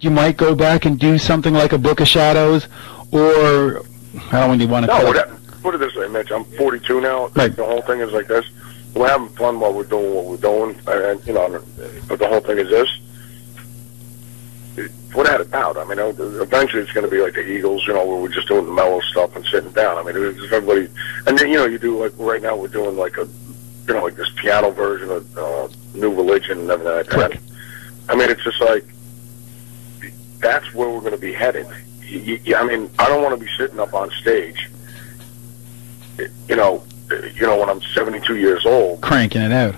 you might go back and do something like a Book of Shadows, or I don't really want to. No, put it this way, Mitch. I'm 42 now. Right. The whole thing is like this. We're having fun while we're doing what we're doing, and you know. But the whole thing is this. Without a doubt, I mean, eventually it's going to be like the Eagles, you know, where we're just doing the mellow stuff and sitting down. I mean, it's everybody, and then, you know, you do like right now we're doing like a, you know, like this piano version of New Religion and everything like that. I mean, it's just like that's where we're going to be headed. I mean, I don't want to be sitting up on stage, you know, when I'm 72 years old, cranking it out.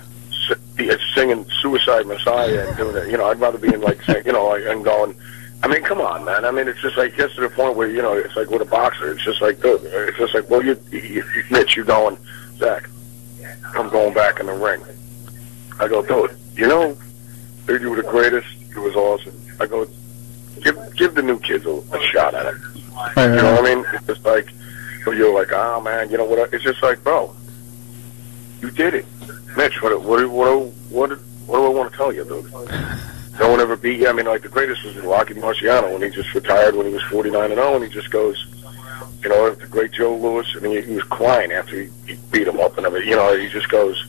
Singing Suicide Messiah and doing it, you know, I'd rather be in like, you know, and going, I mean, come on, man. I mean, it's just like, gets to the point where, you know, it's like with a boxer, it's just like, dude, it's just like, well, Mitch, you're going, Zakk, I'm going back in the ring. I go, dude, you know, dude, you were the greatest. It was awesome. I go, give the new kids a shot at it. You know what I mean? It's just like, you're like, oh, man, you know what? It's just like, bro, you did it. Mitch, what do I want to tell you, dude? No one ever beat you. I mean, like, the greatest was Rocky Marciano when he just retired when he was 49-0, and he just goes, you know, the great Joe Louis, I mean, he was crying after he beat him up and everything. You know, he just goes,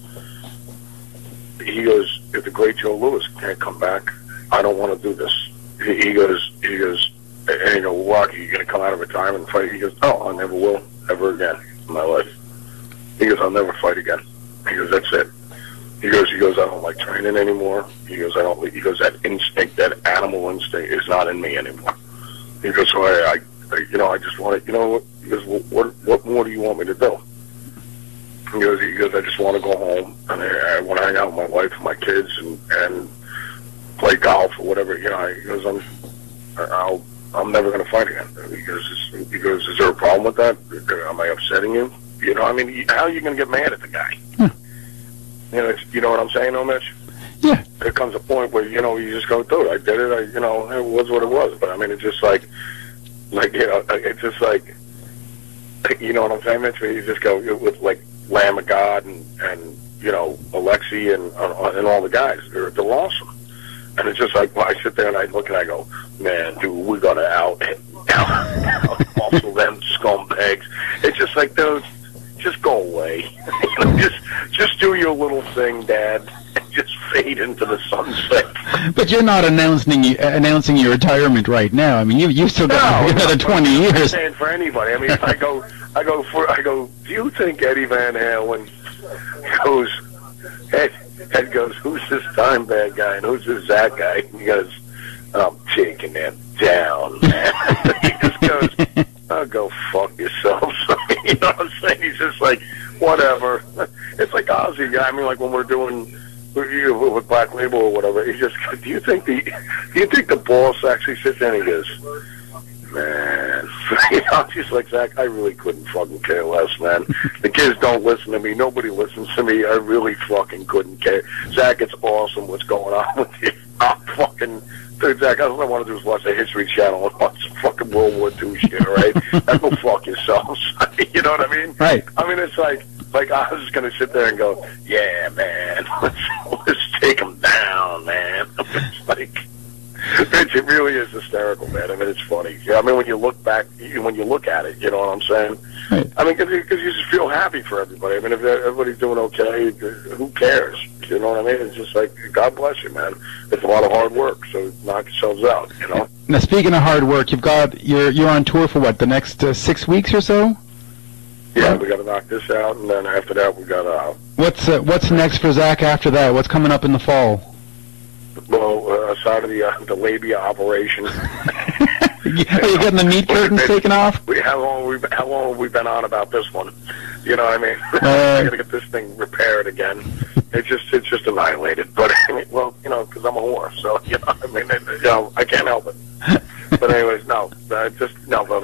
if the great Joe Louis can't come back, I don't want to do this. He goes, and you know, Rocky, you're going to come out of retirement and fight? He goes, no, I never will, ever again in my life. He goes, I'll never fight again. He goes, that's it. He goes, I don't like training anymore. He goes, that instinct, that animal instinct is not in me anymore. He goes, so I you know, I just want to, you know what? He goes, well, what more do you want me to do? He goes, I just want to go home and I want to hang out with my wife and my kids and play golf or whatever. You know, he goes, I'm never going to fight again. He goes, is there a problem with that? Am I upsetting you? You know, I mean, how are you going to get mad at the guy? You know what I'm saying, though, Mitch? Yeah. There comes a point where, you know, you just go, dude, I did it. You know, it was what it was. But, I mean, it's just like, you know, it's just like, you know what I'm saying, Mitch? Where you just go with, like, Lamb of God and you know, Alexi and all the guys. They're awesome. And it's just like, well, I sit there and I look and I go, man, dude, we're going to out also them scumbags. It's just like, dude, just go away. You know, just do your little thing, Dad. Just fade into the sunset. But you're not announcing your retirement right now. I mean, you still got another 20 years. I'm saying for anybody. I mean, I go. Do you think Eddie Van Halen goes? Ed goes, who's this time bad guy and who's this Zakk guy? And he goes, I'm taking that down, man. He just goes, oh, go fuck yourself. You know what I'm saying? He's just like, whatever. It's like Ozzy. I mean, like when we're doing with Black Label or whatever. He just, do you think the boss actually sits there and he goes, man, you know, I'm just like, Zakk, I really couldn't fucking care less, man. The kids don't listen to me. Nobody listens to me. I really fucking couldn't care. Zakk, it's awesome what's going on with you. I'm fucking, dude, Zakk, all I want to do is watch the History Channel and watch some fucking World War II shit, right? And go fuck yourselves. You know what I mean? Right. I mean, it's like I was just going to sit there and go, yeah, man, let's take them down, man. It's like, it really is hysterical, man. I mean, it's funny. Yeah, I mean, when you look back, when you look at it, you know what I'm saying? Right. I mean, because you just feel happy for everybody. I mean, if everybody's doing okay, who cares? You know what I mean? It's just like, God bless you, man. It's a lot of hard work, so knock yourselves out, you know? Now, speaking of hard work, you're on tour for what, the next 6 weeks or so? Yeah, we got to knock this out, and then after that, we got What's next for Zakk after that? What's coming up in the fall? Well, aside of the labia operation. Are you getting the meat curtains taken off? How long have we been on about this one? You know what I mean? I got to get this thing repaired again. It's just annihilated. But well, you know, because I'm a whore, so you know, I mean, you know, I can't help it. But anyways, brother.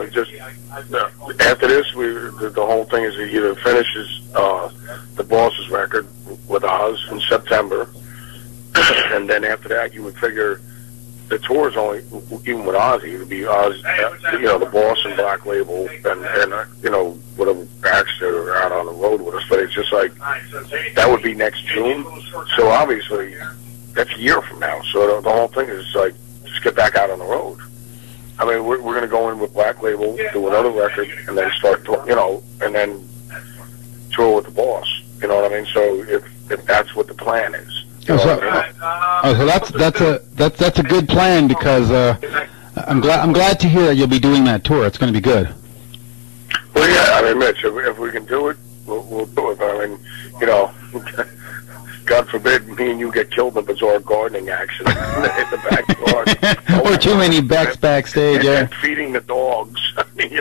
Just after this, the whole thing is he either finishes the Boss's record with Oz in September, and then after that, you would figure the tour is only, even with Ozzy, it would be Oz, you know, the Boss and Black Label, and you know, whatever acts that are out on the road with us. But it's just like, that would be next June. So obviously, that's a year from now. So the whole thing is like just get back out on the road. I mean, we're going to go in with Black Label, do another record, and then start, and then tour with the boss. You know what I mean? So if that's what the plan is. You know what I mean? So that's a good plan, because I'm glad to hear that you'll be doing that tour. It's going to be good. Well, yeah, I mean, Mitch, if we can do it, we'll do it. But I mean, God forbid me and you get killed in a bizarre gardening accident in the backyard. Or too many Becks backstage, and feeding the dogs. I mean,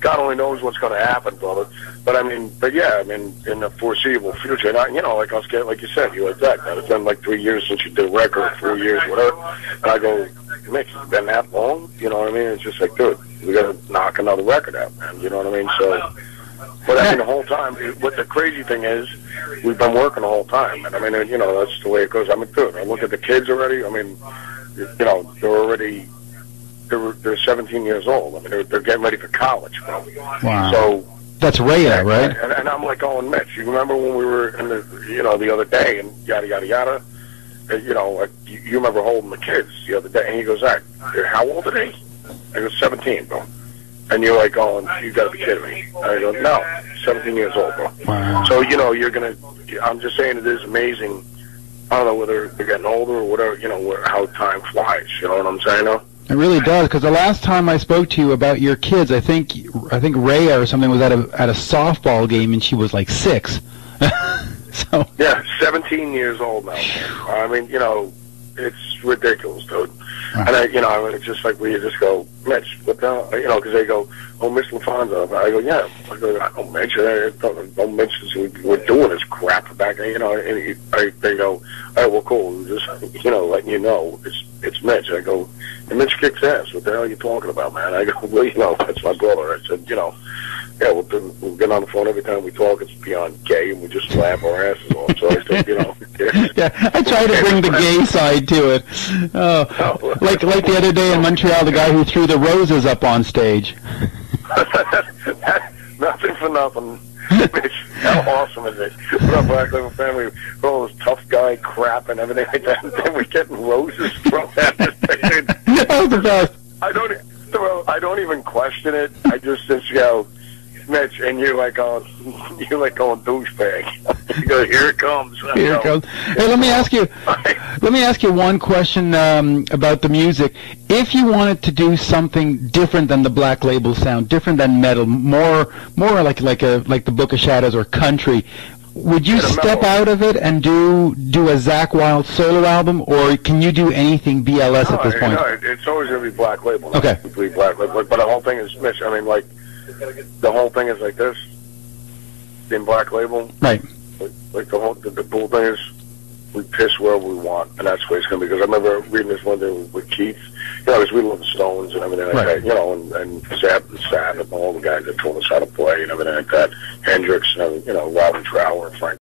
God only knows what's going to happen, brother. But I mean, in the foreseeable future, and like us get, like you said, you like that. It's been like 3 years since you did a record, 3 years, whatever. And I go, Mitch, it's been that long? You know what I mean? It's just like, dude, we got to knock another record out, man. You know what I mean? So, but I mean, the whole time, what the crazy thing is, we've been working the whole time. And I mean, that's the way it goes. I mean, dude, I look at the kids already. I mean, they're 17 years old. I mean, they're getting ready for college, bro. Wow. So that's Rhea, right? And I'm like, Mitch, you remember when we were in the other day and yada yada yada? You remember holding the kids the other day? And he goes, Zakk, how old are they? I go, 17, bro. And you're like, you got to be kidding me. I go, no, 17 years old, bro. Wow. So, you're going to, I'm just saying it is amazing. I don't know whether they're getting older or whatever, how time flies. You know what I'm saying, though? It really does, because the last time I spoke to you about your kids, I think Rhea or something was at a softball game, and she was like 6. So yeah, 17 years old now. I mean, it's ridiculous, dude. Right. And it's just like you just go, Mitch, what the hell? Because they go, Mitch Lafon. I go, yeah. I go, Mitch, don't mention we're doing this crap back. And they go, all right, well, cool. Just letting you know, it's Mitch. I go, and Mitch kicks ass. What the hell are you talking about, man? I go, well, that's my brother. I said, yeah, we'll get on the phone every time we talk. It's beyond gay, and we just laugh our asses off. So I said, Yeah, I try to bring the gay side to it. Like the other day in Montreal, the guy who threw the roses up on stage. Nothing for nothing. Mitch, how awesome is it? We're a Black Label family. We're all this tough guy crap and everything like that. And then we're getting roses from that. That was the best. I don't even question it. I just go, Mitch, and you're like going douchebag. You go, here it comes. Here it comes. Hey, let me ask you one question about the music. If you wanted to do something different than the Black Label sound, different than metal, more like the Book of Shadows or country, would you step out of it and do a Zakk Wylde solo album, or can you do anything BLS at this point? No, it's always going to be Black Label. Okay. Black Label. But the whole thing is, Mitch, I mean, like, the whole thing is like this, in Black Label. Right. Like the cool thing is, we piss wherever we want, and that's the way it's going to be. Because I remember reading this one day with Keith, because we love the Stones and everything like that, and Sabbath and all the guys that told us how to play and everything like that, Hendrix, Robin Trower, Frank